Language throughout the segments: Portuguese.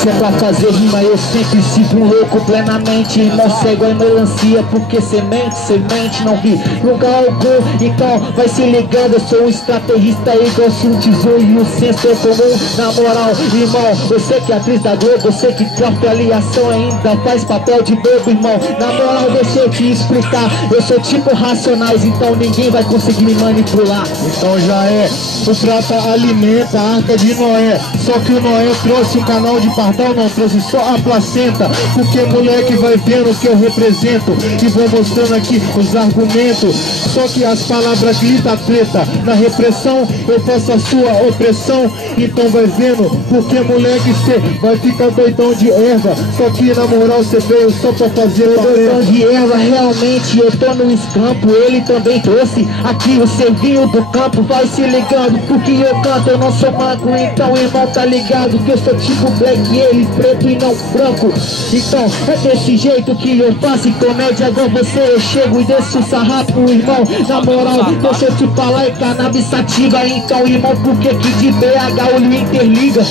Se é pra fazer rima eu sempre sigo louco plenamente. Irmão, cego é melancia porque semente não vi lugar algum. Então vai se ligando, eu sou um estrategista igual sou um tesouro e o senso é comum. Na moral, irmão, você que é atriz da Globo, você que própria aliação ainda faz papel de bobo, irmão. Na moral, deixa eu te explicar, eu sou tipo Racionais, então ninguém vai conseguir me manipular. Então já é, o Prata alimenta a Arca de Noé. Só que o Noé trouxe um canal de pardal, não trouxe só a placenta. Porque moleque vai vendo o que eu represento e vou mostrando aqui os argumentos. Só que as palavras gritam treta. Na repressão eu faço a sua opressão. Então vai vendo, porque moleque cê vai ficar doidão de erva. Só que na moral cê veio só pra fazer doidão de erva, realmente eu tô no escampo. Ele também trouxe aqui o servinho do campo. Vai se ligando, porque eu canto, eu não sou manco. Então irmão, tá ligado que eu sou tipo black, ele preto e não branco. Então é desse jeito que eu faço em comédia igual você. Eu chego e desço o sarrafo, irmão. Na moral, deixa eu te falar, é cannabis sativa. Então irmão, por que de BH olho interliga?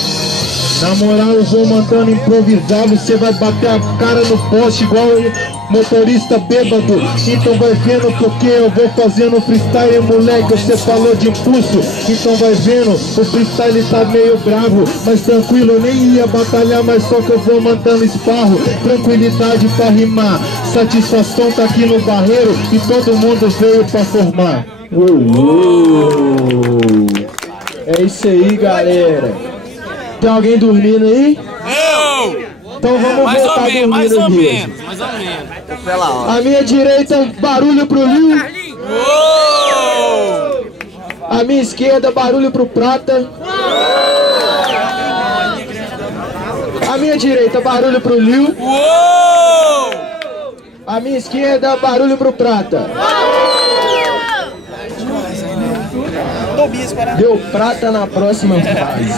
Na moral eu vou mandando improvisar, você vai bater a cara no poste igual motorista bêbado. Então vai vendo porque eu vou fazendo freestyle, moleque, você falou de impulso. Então vai vendo, o freestyle tá meio bravo, mas tranquilo, eu nem ia batalhar, mas só que eu vou mandando esparro. Tranquilidade pra rimar, satisfação tá aqui no barreiro e todo mundo veio pra formar. É isso aí, galera. Tem alguém dormindo aí? Eu! Então vamos voltar dormindo mais ou aqui. menos, mais ou menos. À minha direita, barulho pro Liu. À minha esquerda, barulho pro Prata. À minha direita, barulho pro Liu. À minha esquerda, barulho pro Prata. Deu Prata na próxima fase.